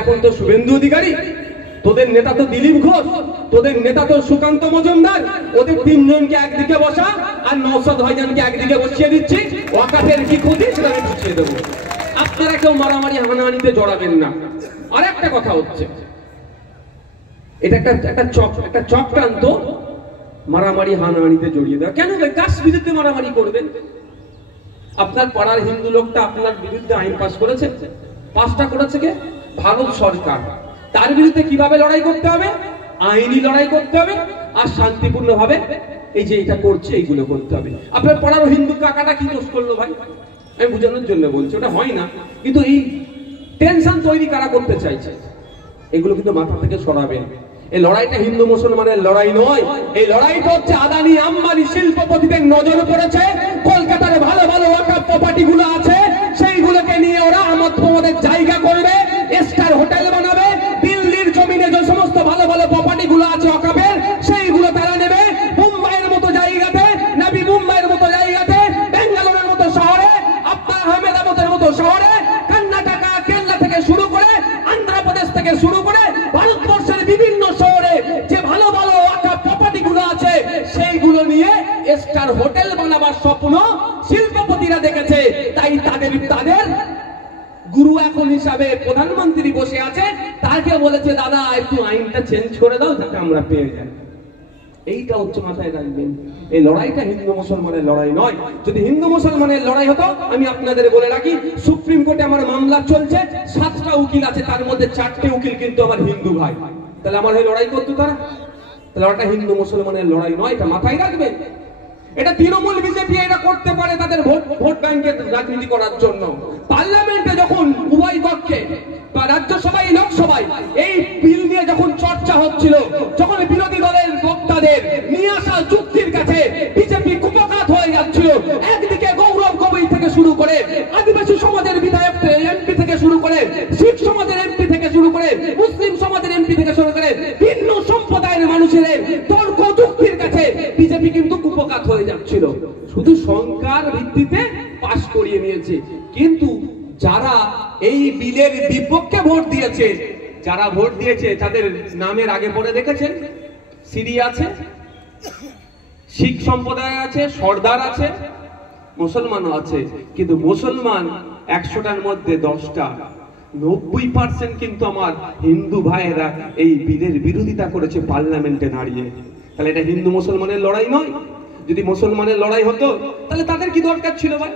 এখন তো শুভেন্দু অধিকারী, তোদের নেতা তো দিলীপ ঘোষ, তোদের নেতা তো সুকান্ত মজুমদার, ওদের তিনজনকে একদিকে বসা আর নওশাদ ভাইজানকে একদিকে বসিয়ে দিচ্ছি, ওয়াকাফের কি ক্ষতি সেটা আমি বুঝিয়ে দেবো। আপনারা কেউ মারামারি হানাহানিতে জড়াবেন না। আর একটা কথা হচ্ছে, এটা একটা চক্রান্ত মারামারি হানাহানিতে জড়িয়ে দেওয়া। কেন কাশ্মীরেতে মারামারি করবেন? আপনার পাড়ার হিন্দু লোকটা আপনার বিরুদ্ধে আইন পাস করেছে, পাসটা করেছে কে? ভারত সরকার। তার বিরুদ্ধে কিভাবে লড়াই করতে হবে? আইনি লড়াই করতে হবে, আর শান্তিপূর্ণ ভাবে এই যে এটা করছে এইগুলো করতে হবে। আপনার পাড়ার হিন্দু কাকাটা কি দোষ করলো ভাই? আমি বোঝানোর জন্য বলছি, ওটা হয় না, কিন্তু এই টেনশন তৈরি কারা করতে চাইছে, এগুলো কিন্তু মাথা থেকে সরাবেন। এই লড়াইটা হিন্দু মুসলমানের লড়াই নয়, এই লড়াইটা হচ্ছে আদানি আম্বানি শিল্পপতিদের নজর পড়েছে। কলকাতার ভালো ভালো ওয়াকফ প্রপার্টি গুলো আছে, সেইগুলোকে নিয়ে ওরা আমাদের জায়গা করবে, স্টার হোটেল বানাবে। দিল্লির জমিনে যে সমস্ত ভালো ভালো প্রপার্টি গুলো আছে ওয়াকফের, সেইগুলো তারা নেবে। মুম্বাইয়ের মতো জায়গাতে, নবী মুম্বাইয়ের মতো জায়গাতে, বেঙ্গালোরের মতো শহরে, আপনার আহমেদাবাদের মতো শহরে, কর্ণাটকা কেরলা থেকে শুরু করে, অন্ধ্রপ্রদেশ থেকে শুরু করে ভারতবর্ষের বিভিন্ন শহরে যে ভালো ভালো ওয়াকফ প্রপার্টি গুলো আছে, সেইগুলো নিয়ে স্টার হোটেল বানাবার স্বপ্ন শিল্পপতিরা দেখেছে। তাই তাদের গুরু এখন হিসাবে প্রধানমন্ত্রী বসে আছে, তাকে বলেছে দাদা একটু আইনটা চেঞ্জ করে দাও যাতে আমরা পেয়ে যাই। এইটা হচ্ছে মাথায় রাখবেন, এই লড়াইটা হিন্দু মুসলমানের লড়াই নয়। যদি হিন্দু মুসলমানের লড়াই হতো, আমি আপনাদের বলে রাখি, সুপ্রিম কোর্টে আমার মামলা চলছে, 7টা উকিল আছে, তার মধ্যে 4টে উকিল কিন্তু আমার হিন্দু ভাই। তাহলে আমার হয়ে লড়াই করতো তারা? তাহলে ওটা হিন্দু মুসলমানের লড়াই নয়, এটা মাথায় রাখবেন। এটা তৃণমূল বিজেপি এটা করতে পারে তাদের ভোট ব্যাংকের রাজনীতি করার জন্য। পার্লামেন্টে যখন উভয় পক্ষে বা রাজ্যসভায় লোকসভায় এই বিল নিয়ে যখন চর্চা হচ্ছিল, যখন বিরোধী দলের বক্তাদের নিয়ে আসা যুক্তির কাছে বিজেপি কুপকাত হয়ে যাচ্ছিল, একদিকে গৌরব গগৈ থেকে শুরু করে, আদিবাসী সমাজের বিধায়ক এমপি থেকে শুরু করে, শিখ সমাজের এমপি থেকে শুরু করে, মুসলিম সমাজের এমপি থেকে শুরু করে, ভিন্ন সম্প্রদায়ের মানুষের তর্ক যুক্তির কাছে বিজেপি কিন্তু কুপকাত হয়ে যাচ্ছিল। শুধু সংখ্যার ভিত্তিতে পাশ করিয়ে নিয়েছে। কিন্তু যারা এই বিলের বিপক্ষে ভোট দিয়েছে, যারা ভোট দিয়েছে তাদের নামের আগে পড়ে দেখেছেন, সিরি আছে, শিখ সম্প্রদায় আছে, সর্দার আছে, মুসলমানও আছে। কিন্তু মুসলমান 100টার মধ্যে 10টা, 90% কিন্তু আমার হিন্দু ভাইয়েরা এই বিলের বিরোধিতা করেছে পার্লামেন্টে দাঁড়িয়ে। তাহলে এটা হিন্দু মুসলমানের লড়াই নয়। যদি মুসলমানের লড়াই হতো তাহলে তাদের কি দরকার ছিল ভাই?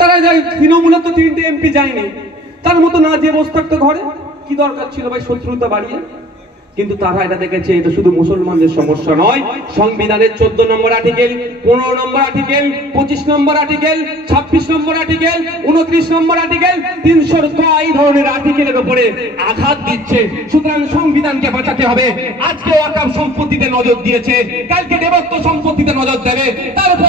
তারা যায় তৃণমূলে তো 3টে এমপি যায়নি, তার মতো না যে বসে থাকতো ঘরে, কি দরকার ছিল ভাই শত্রুতা বাড়িয়ে? কিন্তু তারা এটা দেখেছে এটা শুধু মুসলমানদের সমস্যা নয়, সংবিধানের 14 নম্বর আর্টিকেল, 15 নম্বর আর্টিকেল, 25 নম্বর আর্টিকেল, 26 নম্বর আর্টিকেল, 29 নম্বর আর্টিকেল, 300 এই ধরনের আর্টিকেলের উপরে আঘাত দিচ্ছে। সুতরাং সংবিধানকে বাঁচাতে হবে। আজকে ওয়াকফ সম্পত্তিতে নজর দিয়েছে, কালকে দেবত্ব সম্পত্তিতে নজর দেবে। তারপর